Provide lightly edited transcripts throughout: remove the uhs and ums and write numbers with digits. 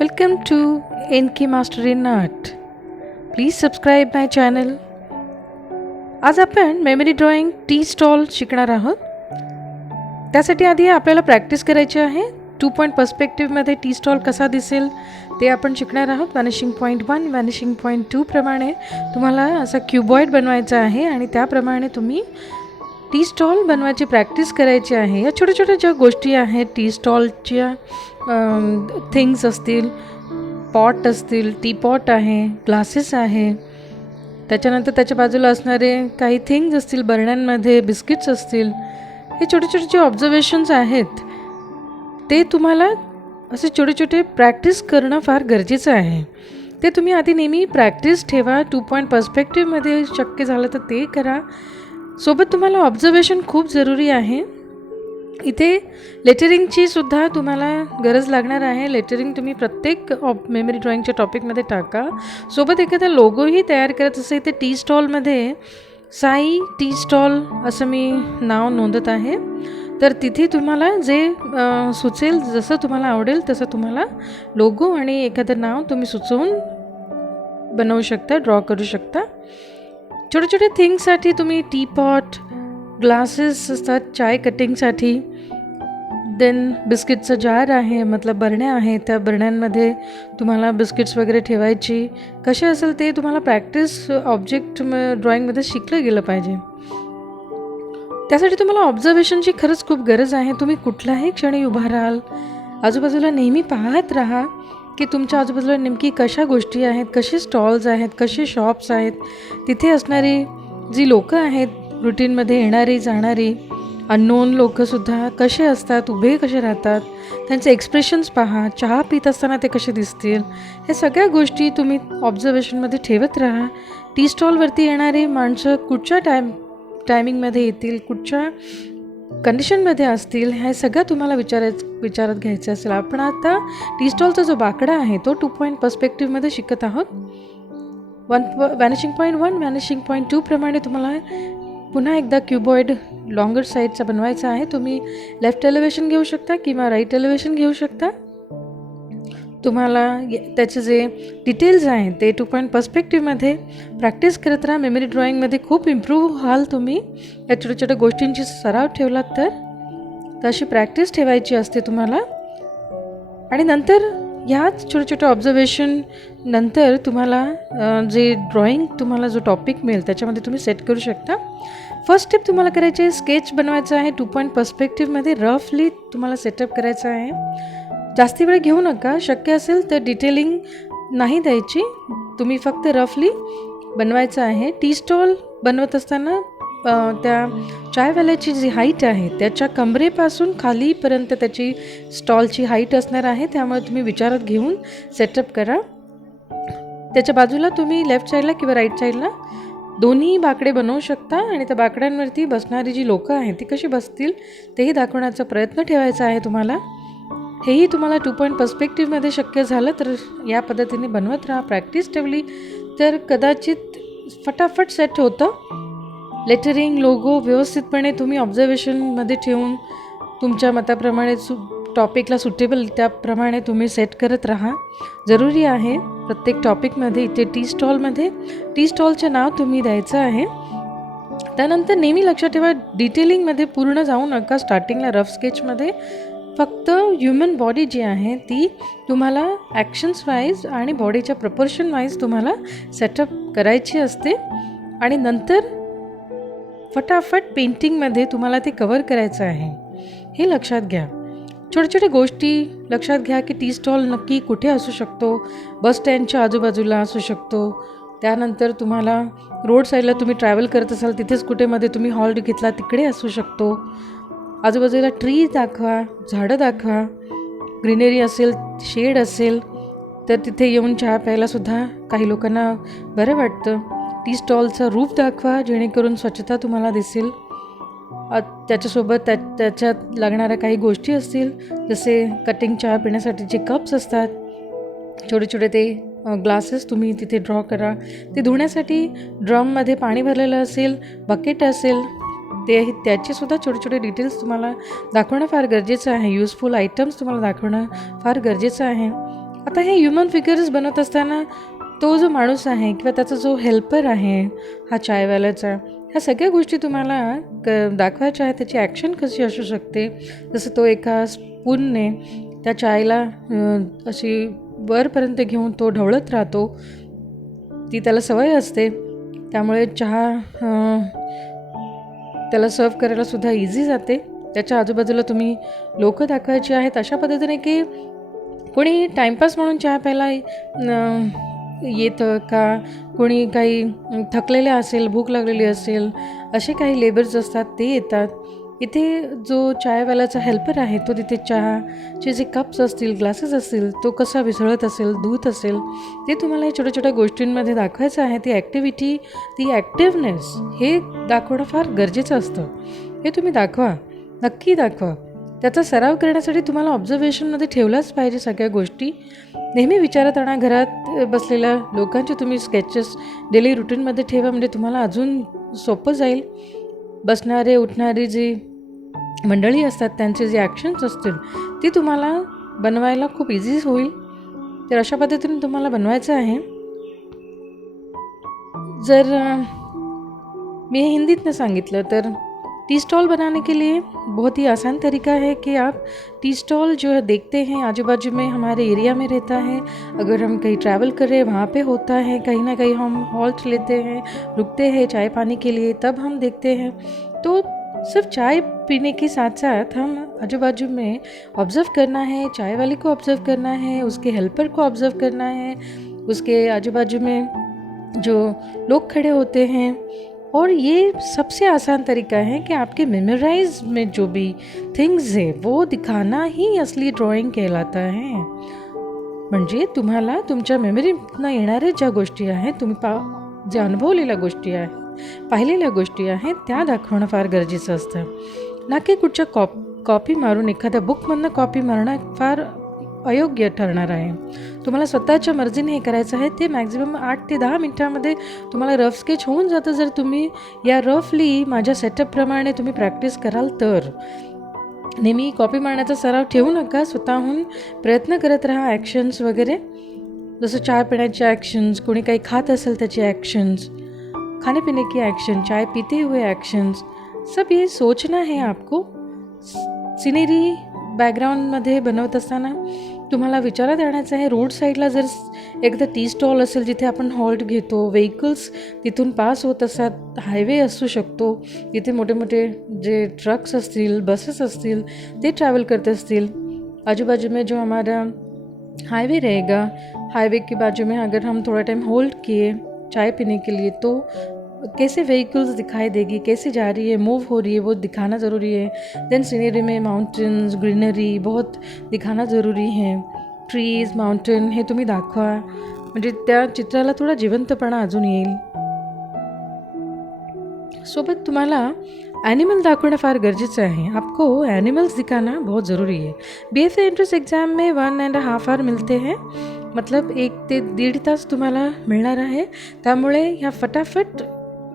Welcome to NK Master in Art. Please subscribe my channel. आज आपण memory drawing tea stall शिकणार आहोत. त्यासाठी आधी आपल्याला प्रॅक्टिस करायची आहे. 2 पॉइंट पर्स्पेक्टिव्हमध्ये टी स्टॉल कसा दिसेल ते आपण शिकणार आहोत. वॅनिशिंग पॉईंट 1, वॅनिशिंग पॉईंट 2 प्रमाणे तुम्हाला असा क्युबॉइड बनवायचा आहे आणि त्याप्रमाणे तुम्ही टी स्टॉल बनवायची प्रॅक्टिस करायची आहे. या छोट्या छोट्या ज्या गोष्टी आहेत टी स्टॉलच्या थिंग्स असतील, पॉट असतील, टी पॉट आहे, ग्लासेस आहे, त्याच्यानंतर त्याच्या बाजूला असणारे काही थिंग्स असतील, बरण्यांमध्ये बिस्किट्स असतील, हे छोटे छोटे जे ऑब्झर्वेशन्स आहेत ते तुम्हाला असे छोटे छोटे प्रॅक्टिस करणं फार गरजेचं आहे. ते तुम्ही आधी नेहमी प्रॅक्टिस ठेवा. 2 पॉइंट पर्स्पेक्टिव्हमध्ये शक्य झालं तर ते करा. सोबत तुम्हाला ऑब्झर्वेशन खूप जरुरी आहे. इथे लेटरिंगची सुद्धा तुम्हाला गरज लागणार आहे. लेटरिंग तुम्ही प्रत्येक मेमरी ड्रॉइंगच्या टॉपिकमध्ये टाका. सोबत एखादा लोगोही तयार करत असेल. इथे टी स्टॉलमध्ये साई टी स्टॉल असं मी नाव नोंदत आहे. तर तिथे तुम्हाला जे सुचेल, जसं तुम्हाला आवडेल तसं तुम्हाला लोगो आणि एखादं नाव तुम्ही सुचवून बनवू शकता, ड्रॉ करू शकता. छोट्या छोट्या थिंग्ससाठी तुम्ही टी पॉट, ग्लासेस असतात चाय कटिंगसाठी, देन बिस्किटचं जार आहे, मतलब बरण्या आहेत, त्या बरण्यांमध्ये तुम्हाला बिस्किट्स वगैरे ठेवायची. कसे असेल ते तुम्हाला प्रॅक्टिस ऑब्जेक्ट ड्रॉइंगमध्ये शिकलं गेलं पाहिजे. त्यासाठी तुम्हाला ऑब्झर्वेशनची खरंच खूप गरज आहे. तुम्ही कुठल्याही क्षणी उभा राहाल, आजूबाजूला नेहमी पाहत राहा की तुमच्या आजूबाजूला नेमकी कशा गोष्टी आहेत, कसे स्टॉल्स आहेत, कसे शॉप्स आहेत, तिथे असणारी जी लोकं आहेत, रुटीनमध्ये येणारी जाणारी अननोन लोकंसुद्धा कसे असतात, उभे कसे राहतात, त्यांचे एक्सप्रेशन्स पहा, चहा पित असताना ते कसे दिसतील, हे सगळ्या गोष्टी तुम्ही ऑब्झर्वेशनमध्ये ठेवत राहा. टी स्टॉलवरती येणारी माणसं कुठच्या टायमिंगमध्ये येतील, कुठच्या कंडिशनमध्ये असतील, हे सगळं तुम्हाला विचारत घ्यायचं असेल. आपण आता टी स्टॉलचा जो बाकडा आहे तो 2 पॉइंट पर्स्पेक्टिव्हमध्ये शिकत आहोत. वॅनिशिंग पॉईंट 1, वॅनिशिंग पॉईंट 2 प्रमाणे तुम्हाला पुन्हा एकदा क्युबॉइड लॉंगर साईडचा बनवायचा आहे. तुम्ही लेफ्ट एलिव्हेशन घेऊ शकता किंवा राईट एलिव्हेशन घेऊ शकता. तुम्हाला त्याचे जे डिटेल्स आहेत ते 2 पॉइंट पर्स्पेक्टिव्हमध्ये प्रॅक्टिस करत राहा. मेमरी ड्रॉइंगमध्ये खूप इम्प्रूव्ह व्हाल तुम्ही या छोट्या छोट्या गोष्टींची सराव ठेवलात तर. तशी प्रॅक्टिस ठेवायची असते तुम्हाला. आणि नंतर ह्याच छोट्या छोट्या ऑब्झर्वेशन नंतर तुम्हाला जे ड्रॉइंग तुम्हाला जो टॉपिक मिळेल त्याच्यामध्ये तुम्ही सेट करू शकता. फर्स्ट स्टेप तुम्हाला करायची आहे, स्केच बनवायचं आहे 2 पॉइंट पर्स्पेक्टिव्हमध्ये. रफली तुम्हाला सेटअप करायचं आहे. जास्ती वेळ घेऊ नका. शक्य असेल तर डिटेलिंग नाही द्यायची. तुम्ही फक्त रफली बनवायचं आहे. टी स्टॉल बनवत असताना त्या चायवाल्याची जी हाईट आहे त्याच्या कमरेपासून खालीपर्यंत त्याची स्टॉलची हाईट असणार आहे. त्यामुळे तुम्ही विचारात घेऊन सेटअप करा. त्याच्या बाजूला तुम्ही लेफ्ट साईडला किंवा राईट साईडला दोन्ही बाकडे बनवू शकता आणि त्या बाकड्यांवरती बसणारी जी लोकं आहेत ती कशी बसतील तेही दाखवण्याचा प्रयत्न ठेवायचा आहे तुम्हाला. हेही तुम्हाला 2 पॉइंट पर्स्पेक्टिव्हमध्ये शक्य झालं तर या पद्धतीने बनवत राहा. प्रॅक्टिस ठेवली तर कदाचित फटाफट सेट होतं. लेटरिंग, लोगो व्यवस्थितपणे तुम्ही ऑब्झर्वेशनमध्ये ठेवून तुमच्या मताप्रमाणे टॉपिकला सुटेबल त्याप्रमाणे तुम्ही सेट करत राहा. जरुरी आहे प्रत्येक टॉपिकमध्ये. इथे टी स्टॉलमध्ये टी स्टॉलचं नाव तुम्ही द्यायचं आहे. त्यानंतर नेहमी लक्षात ठेवा, डिटेलिंगमध्ये पूर्ण जाऊ नका. स्टार्टिंगला रफ स्केचमध्ये फक्त ह्युमन बॉडी जी आहे ती तुम्हाला ॲक्शन्स वाईज आणि बॉडीच्या प्रपोर्शन वाईज तुम्हाला सेटअप करायची असते. आणि नंतर फटाफट पेंटिंगमध्ये तुम्हाला ते कवर करायचं आहे. हे लक्षात घ्या. छोट्या छोट्या गोष्टी लक्षात घ्या की टी स्टॉल नक्की कुठे असू शकतो. बस स्टँडच्या आजूबाजूला असू शकतो. त्यानंतर तुम्हाला रोड साईडला तुम्ही ट्रॅव्हल करत असाल तिथेच कुठेमध्ये तुम्ही हॉल्ट घेतला तिकडे असू शकतो. आजूबाजूला ट्री दाखवा, झाडं दाखवा. ग्रीनरी असेल, शेड असेल तर तिथे येऊन चहा प्यायलासुद्धा काही लोकांना बरं वाटतं. टी स्टॉलचा रूफ दाखवा जेणेकरून स्वच्छता तुम्हाला दिसेल. त्याच्यासोबत त्याच्यात लागणाऱ्या काही गोष्टी असतील, जसे कटिंग चहा पिण्यासाठीचे कप्स असतात, छोटे छोटे ते ग्लासेस तुम्ही तिथे ड्रॉ करा. ते धुण्यासाठी ड्रममध्ये पाणी भरलेलं असेल, बकेट असेल, त्याचेसुद्धा छोटे छोटे डिटेल्स तुम्हाला दाखवणं फार गरजेचं आहे. युजफुल आयटम्स तुम्हाला दाखवणं फार गरजेचं आहे. आता हे ह्युमन फिगर्स बनवत असताना तो जो माणूस आहे किंवा त्याचा जो हेल्पर आहे हा चायवाल्याचा, ह्या सगळ्या गोष्टी तुम्हाला दाखवायच्या आहे. त्याची ॲक्शन कशी असू शकते, जसं तो एका स्पूनने त्या चायला अशी वरपर्यंत घेऊन तो ढवळत राहतो. ती त्याला सवय असते, त्यामुळे चहा त्याला सर्व करायला सुद्धा इझी जाते. त्याच्या आजूबाजूला तुम्ही लोकं दाखवायची आहेत अशा पद्धतीने की कोणी टाईमपास म्हणून चहा प्यायला येतं का, कोणी काही थकलेले असेल, भूक लागलेली असेल, असे काही लेबर्स असतात ते येतात. इथे जो चायवाल्याचा हेल्पर आहे तो तिथे चहाचे जे कप्स असतील, ग्लासेस असतील, तो कसा विसळत असेल, धुत असेल, ते तुम्हाला या छोट्या छोट्या गोष्टींमध्ये दाखवायचं आहे. ती ॲक्टिव्हिटी, ती ॲक्टिव्हनेस हे दाखवणं फार गरजेचं असतं. हे तुम्ही दाखवा, नक्की दाखवा. त्याचा सराव करण्यासाठी तुम्हाला ऑब्झर्वेशनमध्ये ठेवलाच पाहिजे सगळ्या गोष्टी. नेहमी विचारात आणा. घरात बसलेल्या लोकांचे तुम्ही स्केचेस डेली रुटीनमध्ये ठेवा, म्हणजे तुम्हाला अजून सोपं जाईल. बसणारे उठणारी जी मंडळी असतात त्यांचे जे ॲक्शन्स असतील ती तुम्हाला बनवायला खूप इझी होईल. तर अशा पद्धतीने तुम्हाला बनवायचं आहे. जर मैं हिंदीत में सांगितलं तर टी स्टॉल बनाने के लिए बहुत ही आसान तरीका है कि आप टी स्टॉल जो है देखते हैं आजू बाजू में, हमारे एरिया में रहता है. अगर हम कहीं ट्रैवल कर रहे हैं वहाँ पे होता है, कहीं ना कहीं हम हॉल्ट लेते हैं, रुकते हैं चाय पानी के लिए, तब हम देखते हैं. तो सिर्फ चाय पीने के साथ साथ हम आजू बाजू में ऑब्ज़र्व करना है, चाय वाले को ऑब्ज़र्व करना है, उसके हेल्पर को ऑब्ज़र्व करना है, उसके आजू बाजू में जो लोग खड़े होते हैं. और ये सबसे आसान तरीका है कि आपके मेमोराइज में जो भी थिंग्स है वो दिखाना ही असली ड्रॉइंग कहलाता है. म्हणजे तुम्हाला तुमच्या मेमरीतनं येणाऱ्या ज्या गोष्टी आहेत, तुम्ही ज्या अनुभवलेल्या गोष्टी आहेत, पाहिलेल्या गोष्टी आहेत, त्या दाखवणं फार गरजेचं असतं. ना की कुठच्या कॉपी मारून एखाद्या बुकमधनं कॉपी मारणं फार अयोग्य ठरणार आहे. तुम्हाला स्वतःच्या मर्जीने हे करायचं आहे. ते मॅक्झिमम 8 ते 10 मिनटामध्ये तुम्हाला रफ स्केच होऊन जातं. जर तुम्ही या रफली माझ्या सेटअपप्रमाणे तुम्ही प्रॅक्टिस कराल तर. नेहमी कॉपी मारण्याचा सराव ठेवू नका. स्वतःहून प्रयत्न करत राहा. ॲक्शन्स वगैरे, जसं चहा पिण्याचे ॲक्शन्स, कोणी काही खात असेल त्याचे ॲक्शन्स, खाने पीने की एक्शन, चाय पीते हुए एक्शन्स, सब ये सोचना है आपको. सिनेरी बॅकग्राऊंडमध्ये बनवत असताना तुम्हाला विचारात आणायचं आहे. रोड साईडला जर एकदा टी स्टॉल असेल जिथे आपण हॉल्ट घेतो, व्हेकल्स तिथून पास होत असतात, हायवे असू शकतो, तिथे मोठे मोठे जे ट्रक्स असतील, बसेस असतील, ते ट्रॅवल करते असतील. आजू बाजू में जो हमारा हाईवे रहेगा, हाईवे के बाजू में अगर हम थोड़ा टाइम होल्ड किए चाय पीने के लिए, तो कैसे व्हीकल्स दिखाई देगी, कैसे जा रही है, मूव हो रही है, वो दिखाना ज़रूरी है. देन सीनरी में माउंटेन्स, ग्रीनरी बहुत दिखाना ज़रूरी है. ट्रीज, माउंटेन हे तुम्ही दाखवा, म्हणजे त्या चित्राला थोडा जिवंतपणा अजून येईल. सोबत तुम्हाला एनिमल दाखवणं फार गरजेचं आहे. आपको एनिमल्स दिखाना बहुत ज़रूरी है. BFA एंट्रेंस एग्ज़ाम में 1.5 आवर मिलते हैं, मतलब 1 ते 1.5 तास तुम्हाला मिळणार आहे. त्यामुळे ह्या फटाफट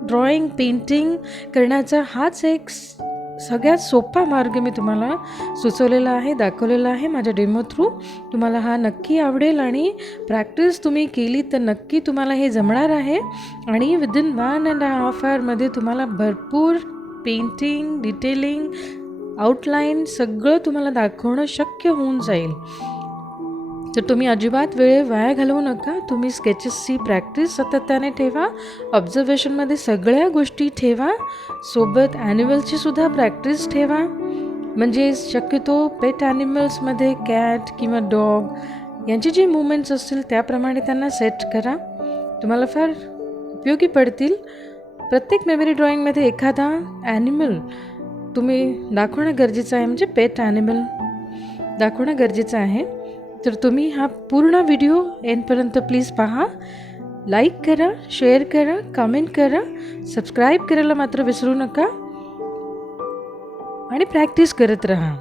ड्रॉइंग, पेंटिंग करण्याचा हाच एक सगळ्यात सोपा मार्ग मी तुम्हाला सुचवलेला आहे, दाखवलेला आहे माझ्या डेमो थ्रू. तुम्हाला हा नक्की आवडेल आणि प्रॅक्टिस तुम्ही केली तर नक्की तुम्हाला हे जमणार आहे. आणि विदिन 1.5 आवरमध्ये तुम्हाला भरपूर पेंटिंग, डिटेलिंग, आउटलाईन सगळं तुम्हाला दाखवणं शक्य होऊन जाईल. तर तुम्ही अजिबात वेळ वाया घालवू नका. तुम्ही स्केचेसची प्रॅक्टिस सातत्याने ठेवा, ऑब्झर्वेशनमध्ये सगळ्या गोष्टी ठेवा, सोबत ॲनिमल्सची सुद्धा प्रॅक्टिस ठेवा. म्हणजे शक्यतो पेट ॲनिमल्समध्ये कॅट किंवा डॉग यांची जी मुवमेंट्स असतील त्याप्रमाणे त्यांना सेट करा. तुम्हाला फार उपयोगी पडतील. प्रत्येक मेमरी ड्रॉइंगमध्ये एखादा ॲनिमल तुम्ही दाखवणं गरजेचं आहे, म्हणजे पेट ॲनिमल दाखवणं गरजेचं आहे. तर तुम्ही हा पूर्ण व्हिडिओ एंडपर्यंत प्लीज पहा, लाईक करा, शेअर करा, कमेंट करा, सबस्क्राईब करायला मात्र विसरू नका आणि प्रॅक्टिस करत राहा.